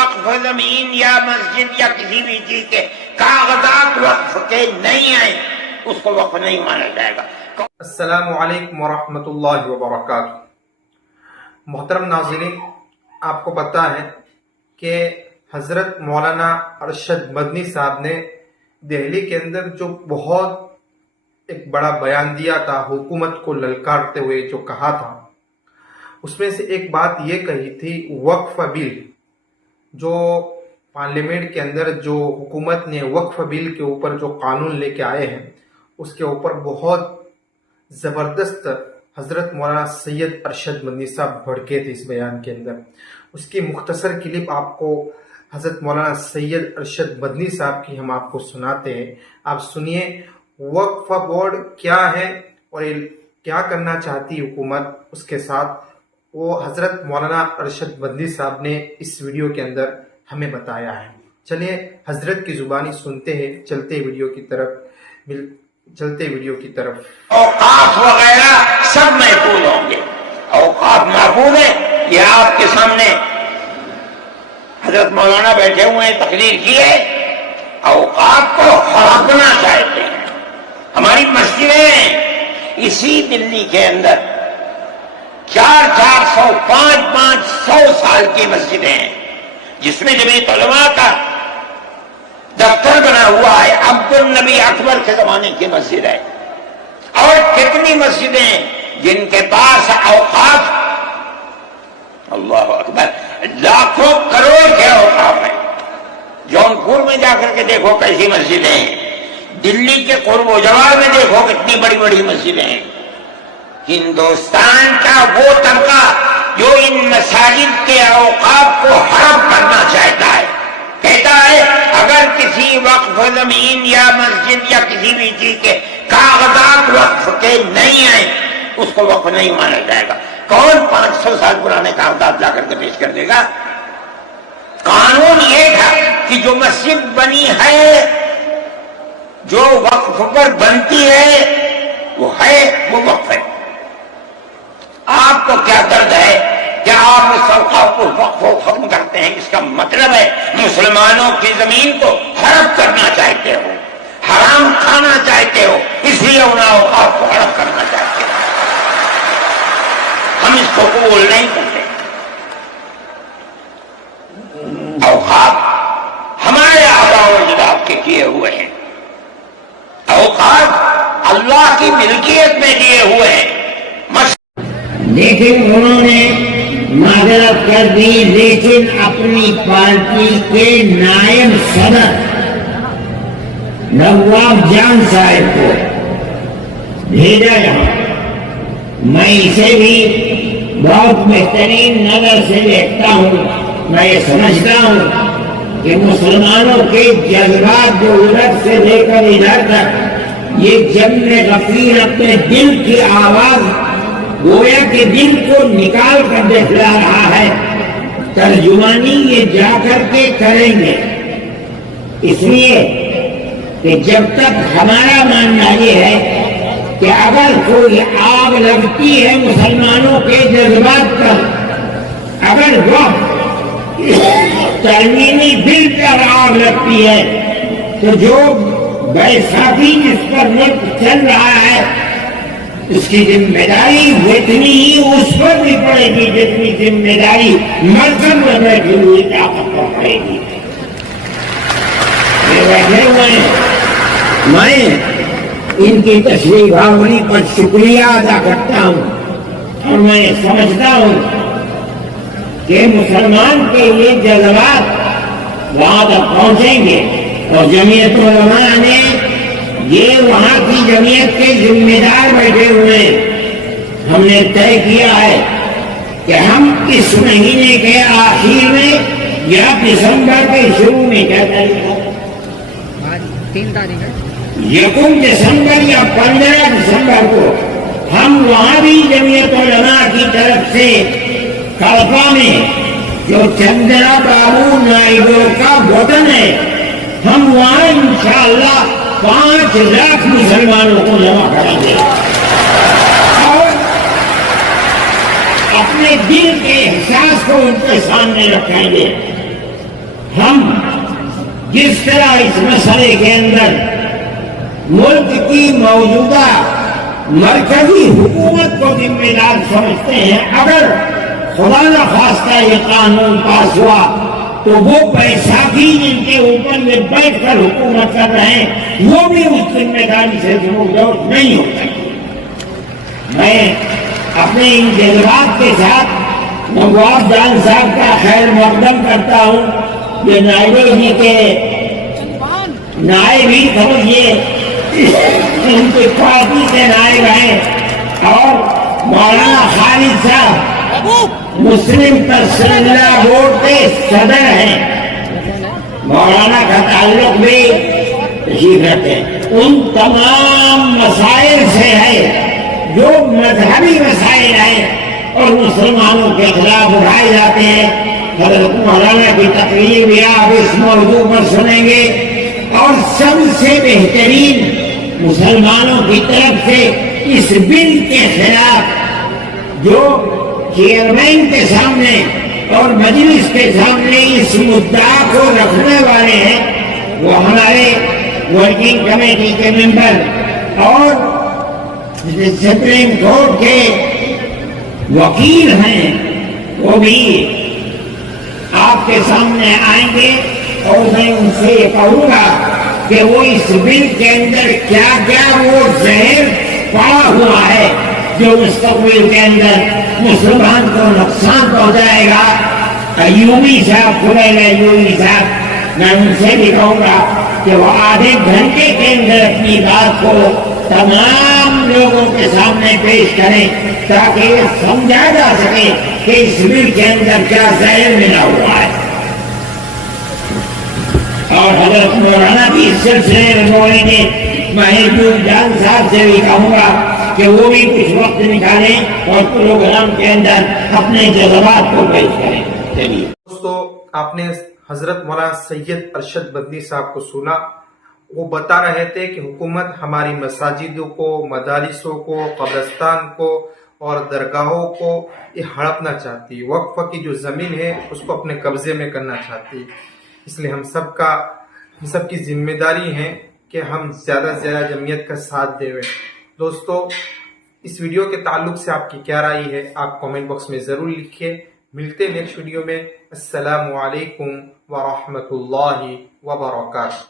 وقف زمین یا مسجد یا کسی بھی چیز کے کاغذات وقف کے نہیں آئے اس کو وقف نہیں مانا جائے گا۔ السلام علیکم ورحمۃ اللہ وبرکاتہ۔ محترم ناظرین، آپ کو پتہ ہے کہ حضرت مولانا ارشد مدنی صاحب نے دہلی کے اندر جو بہت ایک بڑا بیان دیا تھا، حکومت کو للکارتے ہوئے جو کہا تھا، اس میں سے ایک بات یہ کہی تھی وقف بل، جو پارلیمنٹ کے اندر جو حکومت نے وقف بل کے اوپر جو قانون لے کے آئے ہیں، اس کے اوپر بہت زبردست حضرت مولانا سید ارشد مدنی صاحب بھڑکے تھے اس بیان کے اندر۔ اس کی مختصر کلپ آپ کو حضرت مولانا سید ارشد مدنی صاحب کی ہم آپ کو سناتے ہیں، آپ سنیے وقف بورڈ کیا ہے اور کیا کرنا چاہتی حکومت، اس کے ساتھ وہ حضرت مولانا ارشد مدنی صاحب نے اس ویڈیو کے اندر ہمیں بتایا ہے۔ چلیے حضرت کی زبانی سنتے ہیں، چلتے ویڈیو کی طرف۔ اوقاف وغیرہ سب محفوظ ہوں گے، اوقاف محفوظ ہے۔ یہ آپ کے سامنے حضرت مولانا بیٹھے ہوئے ہیں، تقریر کی ہے، اوقاف کو ہڑپنا چاہتے ہیں۔ ہماری مسجدیں اسی دلی کے اندر 400 500 سال کی مسجدیں ہیں، جس میں جمعیت علماء کا دفتر بنا ہوا ہے، عبد النبی اکبر کے زمانے کی مسجد ہے، اور کتنی مسجدیں جن کے پاس اوقاف، اللہ اکبر، لاکھوں کروڑ کے اوقاف ہیں۔ جونپور میں جا کر کے دیکھو کیسی مسجدیں ہیں، دلی کے قرب و جوار میں دیکھو کتنی بڑی بڑی مسجدیں ہیں۔ ہندوستان کا وہ طبقہ جو ان مساجد کے اوقاف کو حرام کرنا چاہتا ہے، کہتا ہے اگر کسی وقف زمین یا مسجد یا کسی بھی چیز کے کاغذات وقف کے نہیں آئے اس کو وقف نہیں مانا جائے گا۔ کون 500 سال پرانے کاغذات لا کر کے پیش کر دے گا؟ قانون یہ تھا کہ جو مسجد بنی ہے، جو وقف پر بنتی ہے، وہ وقف ہے۔ آپ کو کیا درد ہے کہ آپ اس اوقاف کو وقف و ختم کرتے ہیں؟ اس کا مطلب ہے مسلمانوں کی زمین کو ہڑپ کرنا چاہتے ہو، حرام کھانا چاہتے ہو، اس لیے ان اوقاف کو ہڑپ کرنا چاہتے ہو۔ ہم اس کو قبول نہیں کرتے۔ اوقاف ہمارے آباء و اجداد کے کیے ہوئے ہیں، اوقاف اللہ کی ملکیت میں دیے ہوئے ہیں، لیکن انہوں نے معذرت کر دی، لیکن اپنی پارٹی کے نائب صدر نواب جان صاحب کو بھیجا یہاں۔ میں اسے بھی بہت بہترین نظر سے دیکھتا ہوں۔ میں یہ سمجھتا ہوں کہ مسلمانوں کے جذبات جو ادھر سے لے کر ادھر تک، یہ جم غفیر اپنے دل کی آواز گویا کے دل کو نکال کر دکھلا رہا ہے، ترجمانی یہ جا کر کے کریں گے۔ اس لیے کہ جب تک ہمارا ماننا یہ ہے کہ اگر کوئی آگ لگتی ہے مسلمانوں کے جذبات پر، اگر وہ ترمیمی بل پر آگ لگتی ہے، تو جو بیساکھی جس پر ملک چل رہا ہے اس کی ذمہ داری اتنی ہی اس پر بھی پڑے گی جتنی ذمہ داری مرکز میں بیٹھی ہوئی طاقت پر پڑے گی۔ یہ بیٹھے ہوئے ہیں، میں ان کی تشریف آوری پر شکریہ ادا کرتا ہوں، اور میں سمجھتا ہوں کہ مسلمان کے یہ جذبات وہاں تک پہنچیں گے، اور جمعیت علماء نے یہ وہاں کی جمعیت کے ذمہ دار بیٹھے ہوئے ہیں۔ ہم نے طے کیا ہے کہ ہم اس مہینے کے آخر میں یا دسمبر کے شروع میں، کیا تاریخ ہے؟ 3 تاریخ ہے، 1 دسمبر یا 15 دسمبر کو ہم وہاں بھی جمعیت علماء کی طرف سے کڑپا میں جو چندرا بابو نائیڈو کا وطن ہے، ہم وہاں انشاءاللہ 5 لاکھ مسلمانوں کو جمع کریں گے، اور اپنے دل کے احساس کو ان کے سامنے رکھیں گے ہم جس طرح اس مسئلے کے اندر ملک کی موجودہ مرکزی حکومت کو ذمہ دار سمجھتے ہیں، اگر خدا نہ خواستہ یہ قانون پاس ہوا تو وہ بیساکھی جن کے اوپر میں بیٹھ کر حکومت کر رہے ہیں وہ بھی اس ذمہ داری سے دور نہیں ہو سکتی۔ میں اپنے ان جذبات کے ساتھ نواب جان صاحب کا خیر مقدم کرتا ہوں، یہ نائب جی کے نائب ہی سمجھیے، ان کی پارٹی کے نائب ہیں، اور مولانا خالد صاحب مسلم تسلیہ بورڈ کے صدر ہیں، مولانا کا تعلق بھی تشریف رکھتے ہیں۔ ان تمام مسائل سے ہے جو مذہبی مسائل ہیں اور مسلمانوں کے خلاف اٹھائے جاتے ہیں۔ حضرت مولانا کی تقریر بھی آپ اس موضوع پر سنیں گے، اور سب سے بہترین مسلمانوں کی طرف سے اس بل کے خلاف جو چیئرمین کے سامنے اور مجلس کے سامنے اس مدعا کو رکھنے والے ہیں وہ ہمارے ورکنگ کمیٹی کے ممبر اور سپریم کورٹ کے وکیل ہیں، وہ بھی آپ کے سامنے آئیں گے، اور میں ان سے یہ کہوں گا کہ وہ اس بل کے اندر کیا کیا وہ زہر پڑا ہوا ہے جو مستقبل کے اندر مسلمان کو نقصان پہنچائے گا۔ ایوبی صاحب، خلیل ایوبی صاحب، میں ان سے بھی کہوں گا کہ وہ آدھے گھنٹے کے اندر اپنی بات کو تمام لوگوں کے سامنے پیش کریں تاکہ یہ سمجھا جا سکے کہ اس بل کے اندر کیا زہر ملا ہوا ہے۔ اور حضرت مولانا بھی اس سلسلے میں بولیں گے، میں جان صاحب سے بھی کہوں گا کہ وہ بھی کچھ وقت نکالیں اور پروگرام کے اندر اپنے جذبات کو پیش کریں۔ چلیے دوستو، آپ نے حضرت مولانا سید ارشد مدنی صاحب کو سنا، وہ بتا رہے تھے کہ حکومت ہماری مساجدوں کو، مدارسوں کو، قبرستان کو اور درگاہوں کو یہ ہڑپنا چاہتی، وقف کی جو زمین ہے اس کو اپنے قبضے میں کرنا چاہتی۔ اس لیے ہم سب کی ذمہ داری ہے کہ ہم زیادہ سے زیادہ جمعیت کا ساتھ دیں۔ دوستو، اس ویڈیو کے تعلق سے آپ کی کیا رائے ہے آپ کامنٹ باکس میں ضرور لکھیے۔ ملتے نیکسٹ ویڈیو میں۔ السلام علیکم ورحمۃ اللہ وبرکاتہ۔